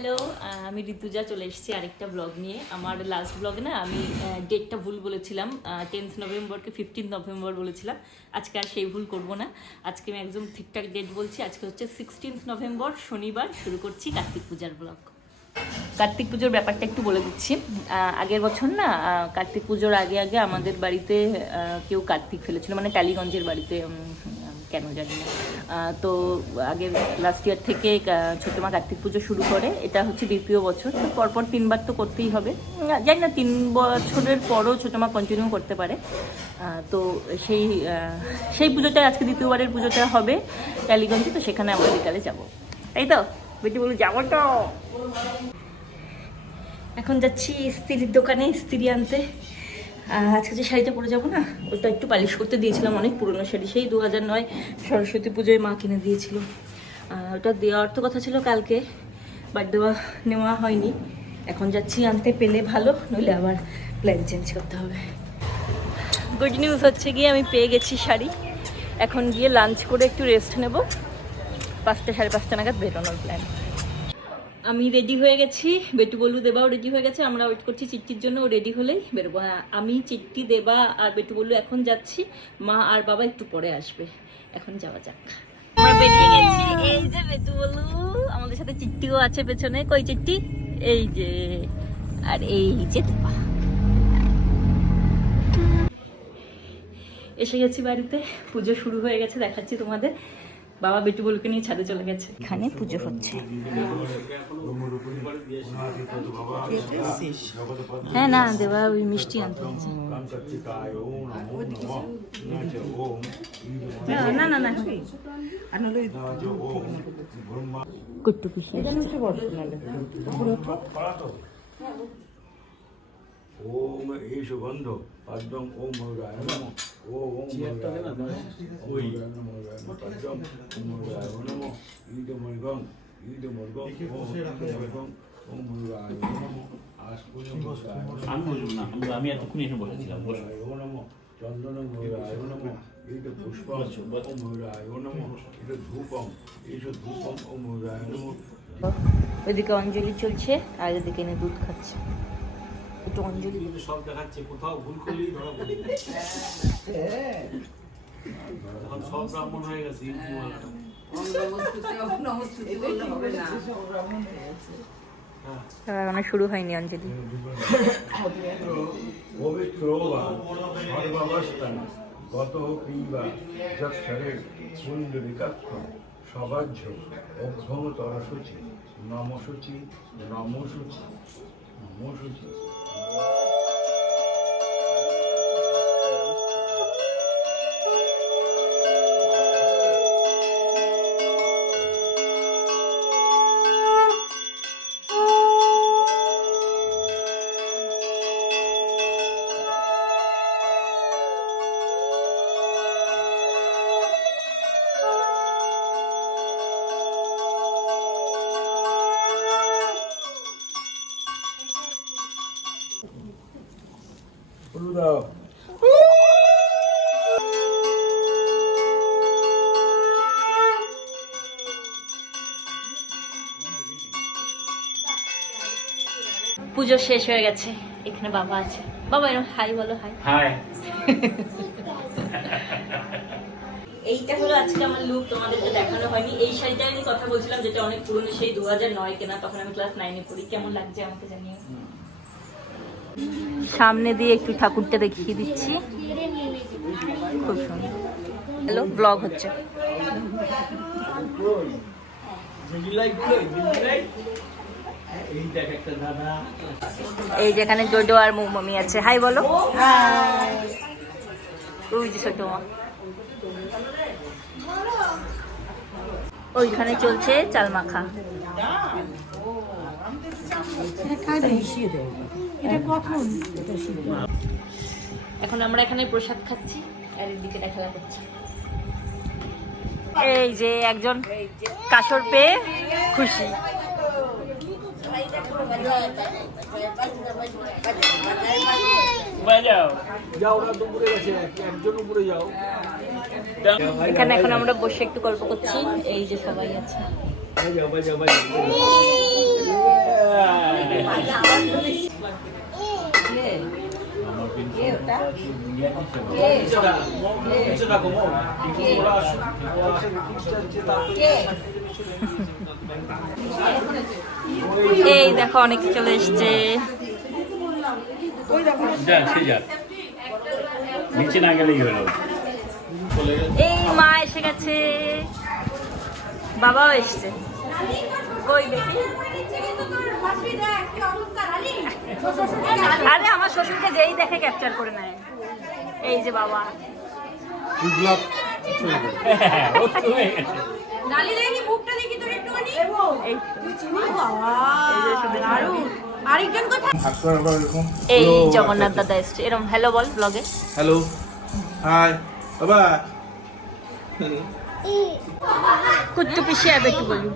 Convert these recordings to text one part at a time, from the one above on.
Hello, আমি ঋতুজা চলে এসেছি আরেকটা ব্লগ নিয়ে। আমার লাস্ট ব্লগে না আমি ডেটটা ভুল বলেছিলাম, 10th নভেম্বরকে 15th নভেম্বর বলেছিলাম। আজকে আর সেই ভুল করব না, আজকে আমি একদম ঠিকঠাক ডেট বলছি। আজকে হচ্ছে 16th নভেম্বর, শনিবার। শুরু করছি কার্তিক পূজার ব্লগ। কার্তিক পুজোর ব্যাপারটা একটু বলে দিচ্ছি। আগের বছর না কার্তিক পুজোর আগে আগে আমাদের বাড়িতে কেউ কার্তিক ফেলেছিল, মানে টালিগঞ্জের বাড়িতে, কেন জানি না। তো আগের লাস্ট ইয়ার থেকে ছোটো মা কার্তিক পুজো শুরু করে। এটা হচ্ছে দ্বিতীয় বছর, তো পরপর 3বার তো করতেই হবে। জানি না 3 বছরের পরও ছোটো মা কন্টিনিউ করতে পারে। তো সেই পুজোটা আজকে দ্বিতীয়বারের পুজোটা হবে টালিগঞ্জে, তো সেখানে আমরা বিকালে যাবো। তাই তো বেটি বলে যাবো তো। এখন যাচ্ছি ইস্ত্রির দোকানে ইস্ত্রি আনতে। আজকে যে শাড়িটা পরে যাবো না, ওটা একটু পালিশ করতে দিয়েছিলাম, অনেক পুরনো শাড়ি, সেই 2009 সরস্বতী পুজোয় মা কিনে দিয়েছিল। ওটা দেওয়ার তো কথা ছিল কালকে, বাট নেওয়া হয়নি। এখন যাচ্ছি আনতে, পেলে ভালো, নইলে আবার প্ল্যান চেঞ্জ করতে হবে। গুড নিউজ হচ্ছে গিয়ে আমি পেয়ে গেছি শাড়ি। এখন গিয়ে লাঞ্চ করে একটু রেস্ট নেব, 5টা 5:30 নাগাদ বেরোনোর প্ল্যান। আমি রেডি হয়ে গেছি, বেটু বলু দেবাও রেডি হয়ে গেছে। আমরা ওয়েট করছি চিট্টির জন্য, ও রেডি হলেই বেরোবো। হ্যাঁ, আমি, চিট্টি, দেবা আর বেটু বলু এখন যাচ্ছি। মা আর বাবা একটু পরে আসবে। এখন যাওয়া যাক। আমরা বেরিয়ে গেছি। এই যে বেটু বলু, আমাদের সাথে চিট্টিও আছে পেছনে। কই চিট্টি? এই যে, আর এই যে দেবা। এসে গেছি বাড়িতে, পুজো শুরু হয়ে গেছে, দেখাচ্ছি তোমাদের। বাবা বেটু বলুকে নিয়ে ছাদে চলে গেছে। এখানে পুজো হচ্ছে। হ্যাঁ না, দেবা ওই মিষ্টি আনতে হয়েছে। না না না, কুট্টু পিসি ওম এইষ গন্ধ পদ্মং ওম মৌরায় নমঃ ওম মৌরায় নমঃ পদ্মং ওম মৌরায় নমঃ ঈদমর্গং ওম মৌরায় নমঃ আমি এতক্ষণ এসে বসেছিলাম। নমঃ চন্দনং মৌরায় নমঃ ঈদ পুষ্পং ওম মৌরায় নমঃ ঈদ ধূপং এইষ ধূপং ওম মৌরায় নমঃ। ওইদিকে অঞ্জলি চলছে আর এদিকে এনে দুধ খাচ্ছে। একটু অঞ্জলি সব দেখাচ্ছে, কোথাও ভুল করলেই ধরা পড়ে। এখন সব ব্রাহ্মণ হয়ে গেছে। মানে শুরু হয়নি অঞ্জলি। পবিত্র সর্বাবস্থান গত ক্রীবা যৎসরে পুণ্ডরিকাক্ষ সবাহ্য অভ্যম তরসূচি নমসূচি নমসূচি নমসূচি। পুজো শেষ হয়ে গেছে, এখানে বাবা আছে। বাবা এরকম হাই বলো। High high. এইটা হলো আজকে আমার লুক, তোমাদেরকে দেখানো হয়নি। এই শাড়িটা আমি কথা বলছিলাম, যেটা অনেক পুরনো, সেই 2009 কেনা, তখন আমি ক্লাস 9-এ পড়ি। কেমন লাগছে আমাকে জানিও। সামনে দিয়ে একটু ঠাকুরটা দেখিয়ে দিচ্ছি, খুব সুন্দর। হ্যালো, ব্লগ হচ্ছে। এই যেখানে ডোডো আর মমি আছে। হাই বলো। ওই যে ছোট মা, ওইখানে চলছে চাল মাখা। এখন আমরা এখানে প্রসাদ খাচ্ছি আর এদিকে খেলা করছি। এই যে একজন কাসর পেয়ে খুশি। এখানে এখন আমরা বসে একটু গল্প করছি। এই যে সবাই আছে। এই দেখো অনেক চলে এসছে। নিচে না গেলেই হলো। এই মা এসে গেছে, বাবাও এসছে। কই দেখি, আরে আমার শ্বশুরকে যেই দেখে ক্যাপচার করে নেয়। এই যে বাবা, এই জগন্নাথ দাদা এসছে। এরকম হ্যালো বল ব্লগে। হ্যালো, হাই বাবা। কুট্টু পিছিয়ে আবে একটু বলু।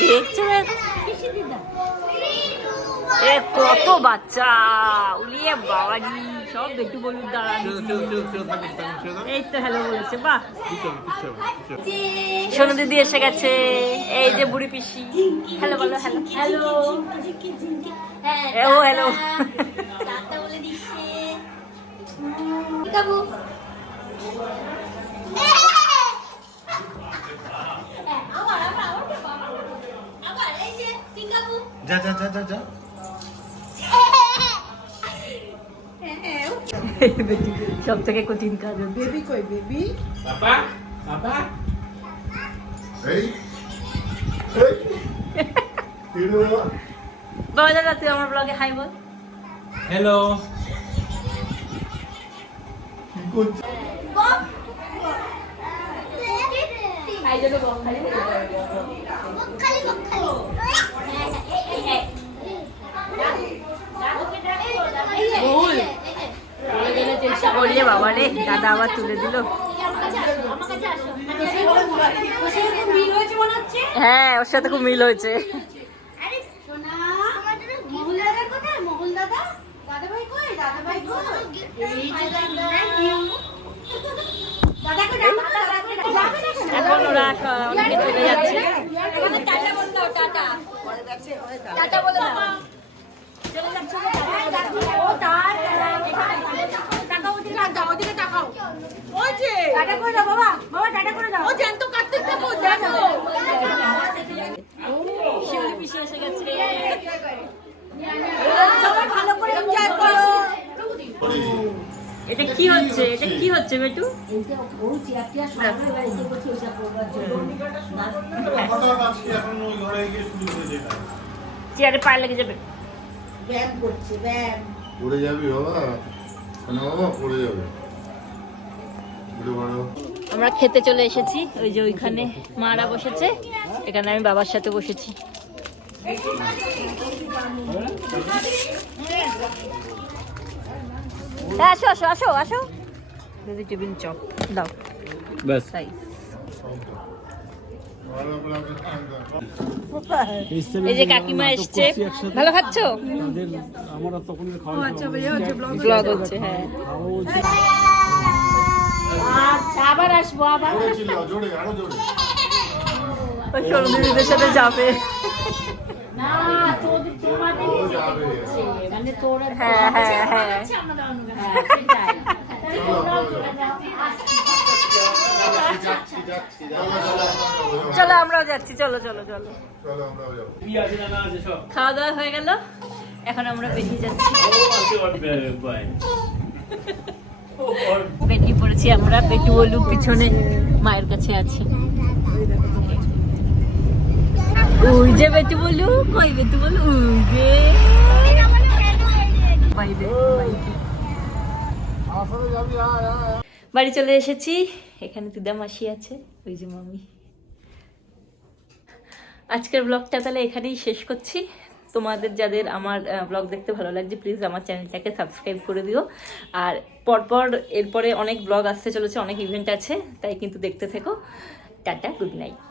দেখছে এ কত বাচ্চা, উলিয়ে বাবাজি সব বেটু বলুর দ্বারা। এই তো হ্যালো বলেছে, বাহ। সোনু দিদি এসে গেছে, এই যে বুড়ি পিসি। হ্যালো বলো, হ্যালো হ্যালো। ও হ্যালো। যা যা যা যা যা। সব থেকে কঠিন কাজ। বেবি কই বেবি? বাবা বাবা বাবা দাদা তুই আমার ব্লগে হাই বল। হ্যালো। বললে বাবা রে, দাদা আবার তুলে দিল। হ্যাঁ, ওর সাথে খুব মিল হয়েছে। এখন ওরা অনেকে চলে যাচ্ছে। শিউলি পিসি এসে গেছে। এটা কি হচ্ছে, এটা কি হচ্ছে বেটু? চেয়ারে পায়ে লেগে যাবে। পড়ে যাবি বাবা, কেন বাবা পড়ে যাবে। আমরা খেতে চলে এসেছি, ওই যে ওইখানে মারা বসেছে, এখানে আমি বাবার সাথে বসেছি। আসো আসো আসো আসো। ভেজিটেবিল চপ দাও বাস। সাইজ। এই যে কাকিমা এসছে, ভালো খাচ্ছো? আমরা তখন ব্লগ হচ্ছে। হ্যাঁ, আবার আসবো আবার। জোরে আরো জোরে। ওই সরু দিদিদের সাথে যাবে। না তোমাদের মানে তোরা হ্যাঁ হ্যাঁ হ্যাঁ। চলো আমরাও যাচ্ছি, চলো চলো চলো। চলো আমরাও যাবো। কি আছে না আছে সব। খাওয়া দাওয়া হয়ে গেল, এখন আমরা বেরিয়ে যাচ্ছি। বেরিয়ে পড়েছি আমরা। পেটু বলু পিছনে মায়ের কাছে আছে। ওই যে বেটু বলু, কই বেটু বলু, ওই যে বাড়ি চলে এসেছি। এখানে দিদা মাসি আছে, ওই যে মামি। আজকের ব্লগটা তাহলে এখানেই শেষ করছি। তোমাদের যাদের আমার ব্লগ দেখতে ভালো লাগছে প্লিজ আমার চ্যানেলটাকে সাবস্ক্রাইব করে দিও। আর পরপর এরপরে অনেক ব্লগ আসতে চলেছে, অনেক ইভেন্ট আছে, তাই কিন্তু দেখতে থেকো। Tata, good night.